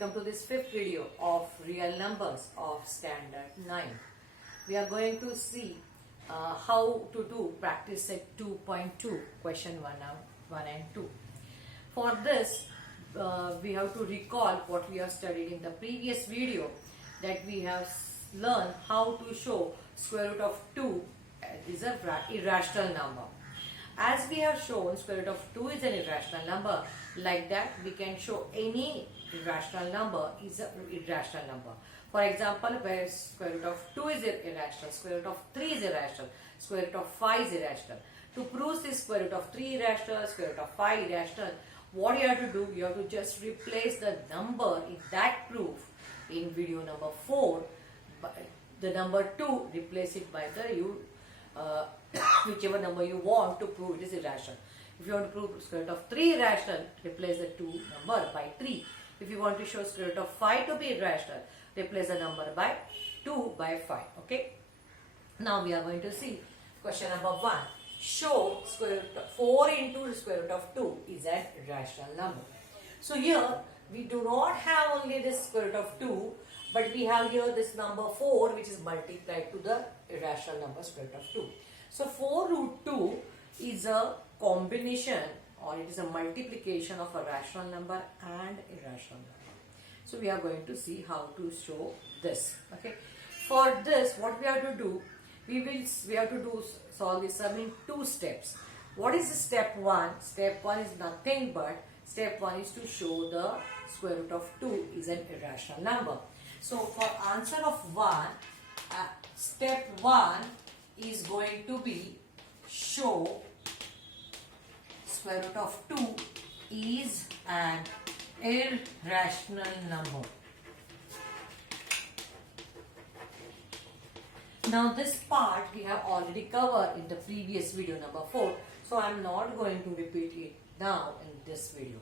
Welcome to this fifth video of real numbers of standard 9. We are going to see how to do practice set 2.2 question 1 and 2. For this we have to recall what we have studied in the previous video, that we have learned how to show square root of 2 is an irrational number. As we have shown, square root of 2 is an irrational number. Like that, we can show any irrational number is an irrational number. For example, where square root of 2 is irrational, square root of 3 is irrational, square root of 5 is irrational. To prove this square root of 3 irrational, square root of 5 irrational, what you have to do, you have to just replace the number in that proof in video number 4. The number 2, replace it by the whichever number you want to prove it is irrational. If you want to prove square root of 3 irrational, replace the 2 number by 3. If you want to show square root of 5 to be irrational, replace the number by 2 by 5. Okay. Now we are going to see question number 1. Show square root of 4 into square root of 2 is an irrational number. So here we do not have only this square root of 2, but we have here this number 4 which is multiplied to the irrational number square root of 2. So 4 root 2 is a combination, or it is a multiplication of a rational number and irrational number. So we are going to see how to show this. Okay. For this, what we have to do, we have to solve this sum in 2 steps. What is the step 1? Step 1 is nothing but step 1 is to show the square root of 2 is an irrational number. So for answer of 1, step 1 is going to be show square root of 2 is an irrational number. Now this part we have already covered in the previous video number 4. So I am not going to repeat it now in this video.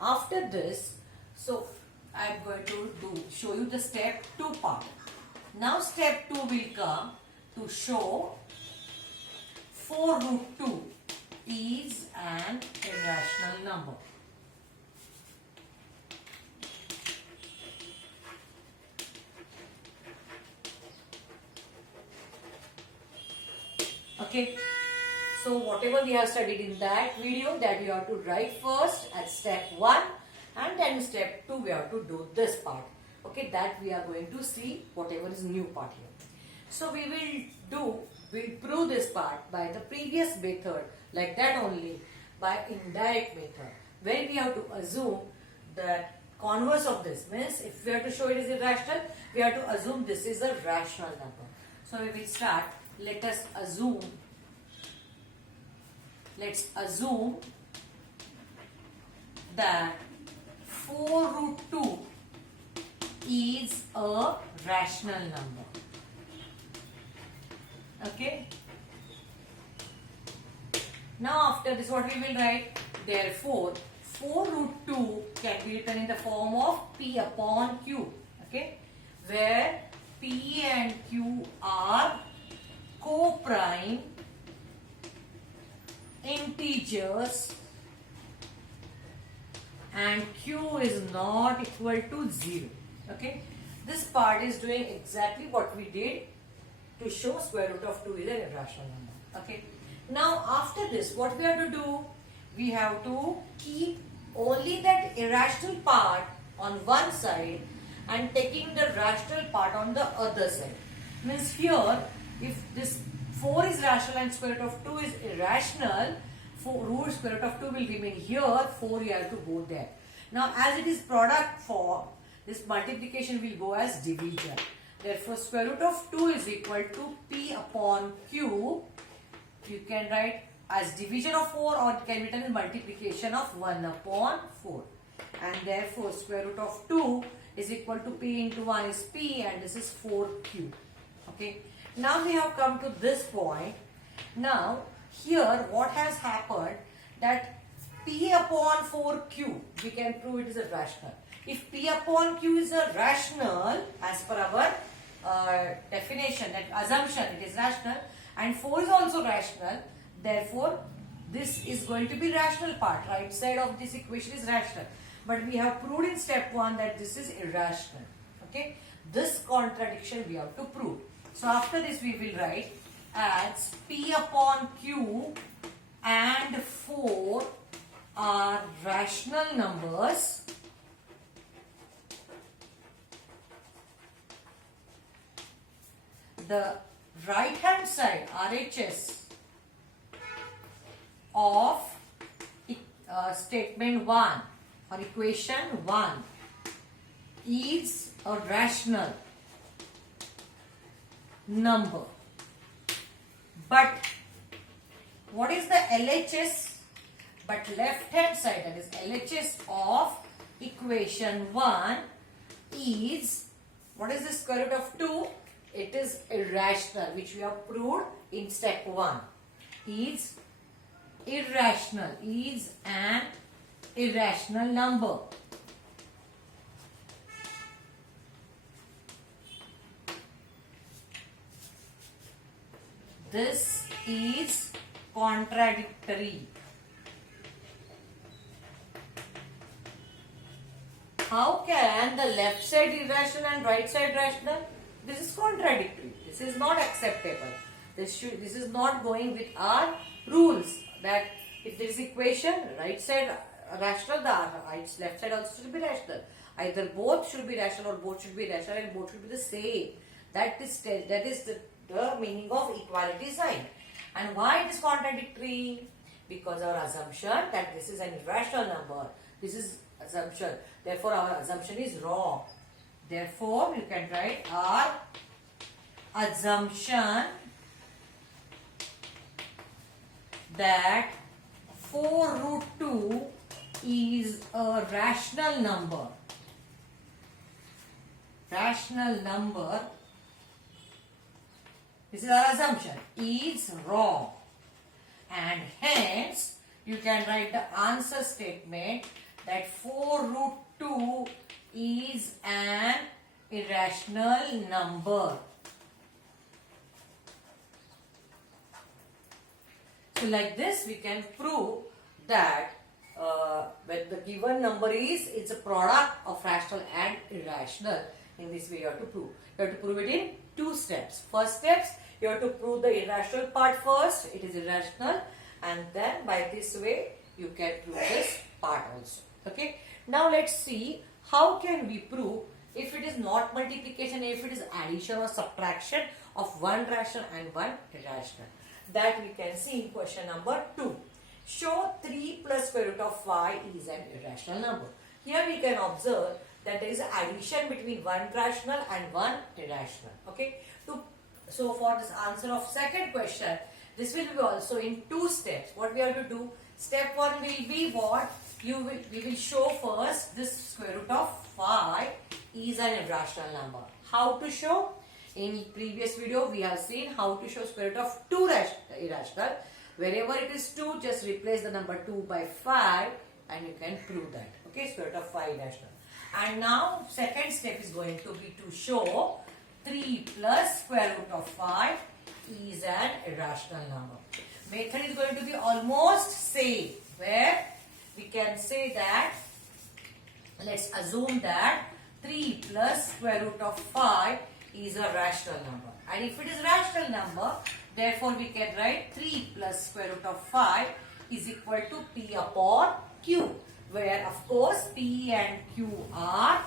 After this, so I am going to show you the step 2 part. Now step 2 will come to show 4 root 2 is an irrational number. Okay. So whatever we have studied in that video, that we have to write first at step 1, and then step 2 we have to do this part. Okay, that we are going to see whatever is new part here. So we'll prove this part by the previous method, like that only, by indirect method, where we have to assume that converse of this means if we have to show it is irrational, we have to assume this is a rational number. So we will start. Let's assume that 4 root 2 is a rational number. Okay. Now after this, what we will write? Therefore 4 root 2 can be written in the form of P upon Q. Okay, where P and Q are co-prime integers and Q is not equal to 0. Okay, this part is doing exactly what we did to show square root of 2 is an irrational number. Okay. Now after this, what we have to do? We have to keep only that irrational part on one side and taking the rational part on the other side. Means here, if this 4 is rational and square root of 2 is irrational, square root of 2 will remain here, 4 you have to go there. Now as it is product form, this multiplication will go as division. Therefore square root of 2 is equal to P upon Q. You can write as division of 4, or it can be written as multiplication of 1 upon 4. And therefore square root of 2 is equal to P into 1 is P, and this is 4Q. Okay. Now we have come to this point. Now here what has happened, that P upon 4Q, we can prove it is a rational. If P upon Q is a rational, as per our definition, that assumption it is rational, and 4 is also rational, therefore this is going to be rational part. Right side of this equation is rational. but we have proved in step 1 that this is irrational. Okay, this contradiction we have to prove. So after this we will write as P upon Q and 4 are rational numbers the right hand side RHS of statement 1 or equation 1 is a rational number. But what is the LHS? But left hand side, that is LHS of equation 1 is, what is the square root of 2? It is irrational, which we have proved in step 1. Is irrational, is an irrational number. This is contradictory. How can the left side irrational and right side rational? This is contradictory. This is not acceptable. This is not going with our rules that if there is equation right side rational, the left side also should be rational. Either both should be rational or both should be rational and both should be the same. That is the meaning of equality sign. And why it is contradictory? Because our assumption that this is an irrational number. This is assumption. Therefore, our assumption is wrong. Therefore, you can write our assumption that 4 root 2 is a rational number. Rational number, this is our assumption, is wrong. And hence, you can write the answer statement that 4 root 2 is an irrational number. So like this we can prove that when the given number is, it's a product of rational and irrational. In this way you have to prove. You have to prove it in 2 steps. First steps, you have to prove the irrational part first. It is irrational, and then by this way you can prove this part also. Okay. Now let's see how can we prove if it is not multiplication, if it is addition or subtraction of one rational and one irrational. That we can see in question number 2. Show 3 plus square root of 5 is an irrational number. Here we can observe that there is addition between one rational and one irrational. Okay. So for this answer of second question, this will be also in 2 steps. What we have to do? Step 1 will be what? We will show first this square root of 5 is an irrational number. How to show? In previous video we have seen how to show square root of 2 irrational. Wherever it is 2, just replace the number 2 by 5 and you can prove that. Okay, square root of 5 irrational. And now second step is going to be to show 3 plus square root of 5 is an irrational number. Method is going to be almost same, where we can say that, let's assume that 3 plus square root of 5 is a rational number. And if it is rational number, therefore we can write 3 plus square root of 5 is equal to P upon Q, where of course P and Q are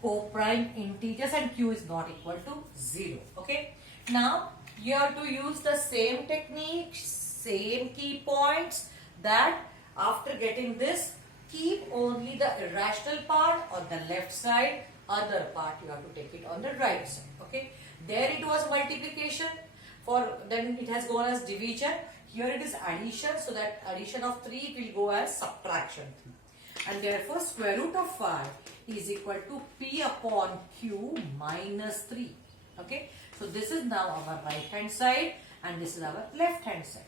co-prime integers and Q is not equal to 0. Okay. Now you have to use the same technique, same key points, that after getting this, keep only the irrational part on the left side, other part you have to take it on the right side. Okay. There it was multiplication, then it has gone as division. Here it is addition, so that addition of 3 will go as subtraction 3. And therefore square root of 5 is equal to P upon Q minus 3. Okay. So this is now our right hand side and this is our left hand side.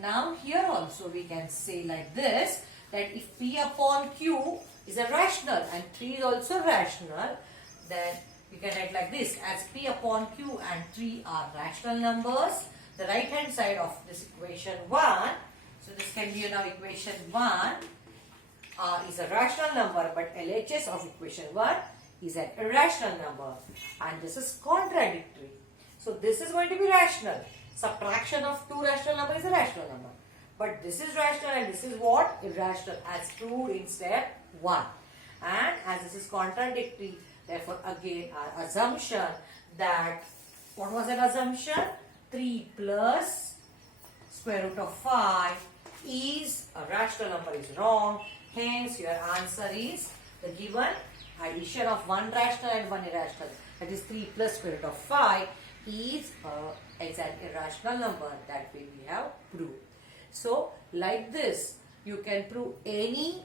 Now here also we can say like this, that if P upon Q is a rational and 3 is also rational, then we can write like this, as P upon Q and 3 are rational numbers. The right hand side of this equation 1, so this can be now equation 1, is a rational number, but LHS of equation 1 is an irrational number, and this is contradictory. So this is going to be rational. Subtraction of two rational numbers is a rational number. But this is rational and this is what? Irrational, as proved in step 1. And as this is contradictory, therefore again our assumption that, what was that assumption? 3 plus square root of 5 is a rational number is wrong. Hence your answer is the given addition of one rational and one irrational, that is 3 plus square root of 5 is an irrational number. That way we have proved. So like this you can prove any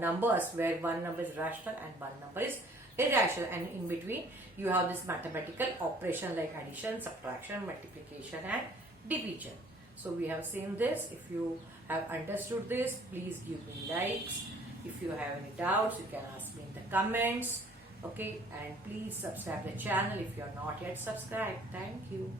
numbers where one number is rational and one number is irrational, and in between you have this mathematical operation like addition, subtraction, multiplication and division. So we have seen this. If you have understood this, please give me likes. If you have any doubts, you can ask me in the comments. Okay, and please subscribe the channel if you are not yet subscribed. Thank you.